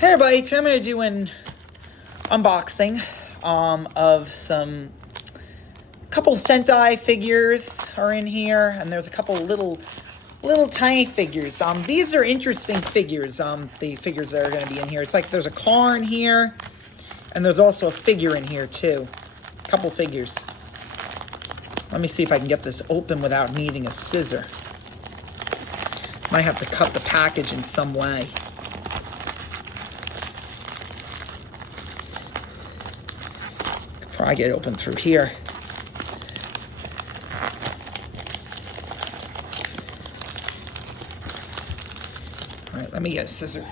Hey everybody, today I'm going to do an unboxing of couple Sentai figures are in here, and there's a couple little tiny figures. These are interesting figures, the figures that are going to be in here. It's like there's a car in here, and there's also a figure in here too. A couple figures. Let me see if I can get this open without needing a scissor. Might have to cut the package in some way. Probably get it open through here. All right, let me get a scissor.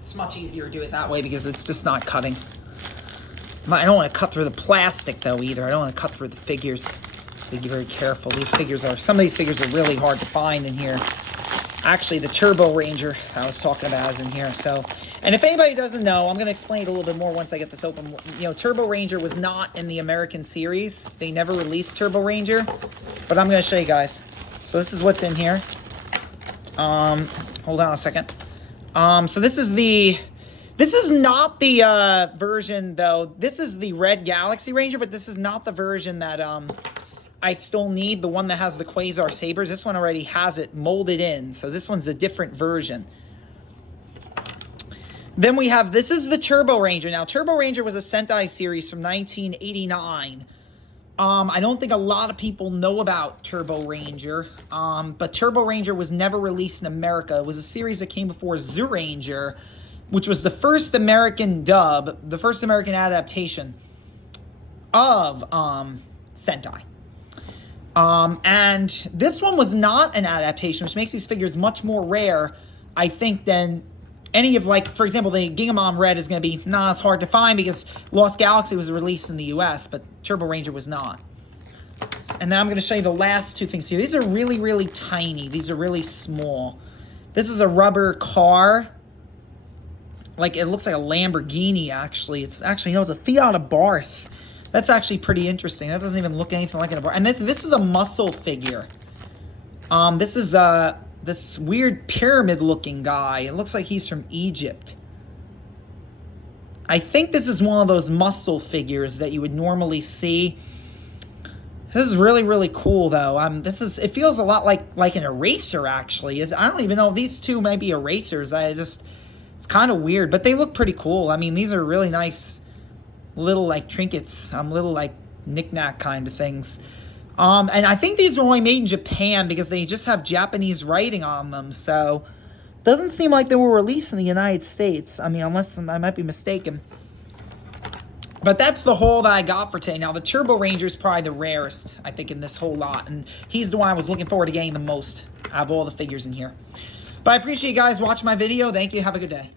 It's much easier to do it that way because it's just not cutting. I don't want to cut through the plastic though either. I don't want to cut through the figures. Be very careful. Some of these figures are really hard to find in here. Actually, the TurboRanger I was talking about is in here. So, and if anybody doesn't know, I'm going to explain it a little bit more once I get this open. You know, TurboRanger was not in the American series. They never released TurboRanger, but I'm going to show you guys. So this is what's in here. Hold on a second. So this is not the version though. This is the Red Galaxy Ranger, but this is not the version that I still need, the one that has the Quasar sabers. This one already has it molded in, so this one's a different version. Then we have, this is the TurboRanger. Now, TurboRanger was a Sentai series from 1989. I don't think a lot of people know about TurboRanger, but TurboRanger was never released in America. It was a series that came before Zyuranger, which was the first American dub, the first American adaptation of Sentai. And this one was not an adaptation, which makes these figures much more rare, I think, than any of, like, for example, the Gingamon Red is going to be not as hard to find because Lost Galaxy was released in the US, but TurboRanger was not. And then I'm going to show you the last two things here. These are really, really tiny. These are really small. This is a rubber car. Like, it looks like a Lamborghini, actually. It's actually, no, it's a Fiat Abarth. That's actually pretty interesting. That doesn't even look anything like an Abarth. And this is a muscle figure. This is this weird pyramid-looking guy. It looks like he's from Egypt. I think this is one of those muscle figures that you would normally see. This is really, really cool, though. It feels a lot like an eraser, actually. I don't even know if these two might be erasers. It's kind of weird, but they look pretty cool. I mean, these are really nice little, like, trinkets, little, like, knick-knack kind of things. And I think these were only made in Japan because they just have Japanese writing on them, so doesn't seem like they were released in the United States. I mean, unless I might be mistaken. But that's the haul that I got for today. Now, the TurboRanger is probably the rarest, I think, in this whole lot, and he's the one I was looking forward to getting the most out of all the figures in here. But I appreciate you guys watching my video. Thank you. Have a good day.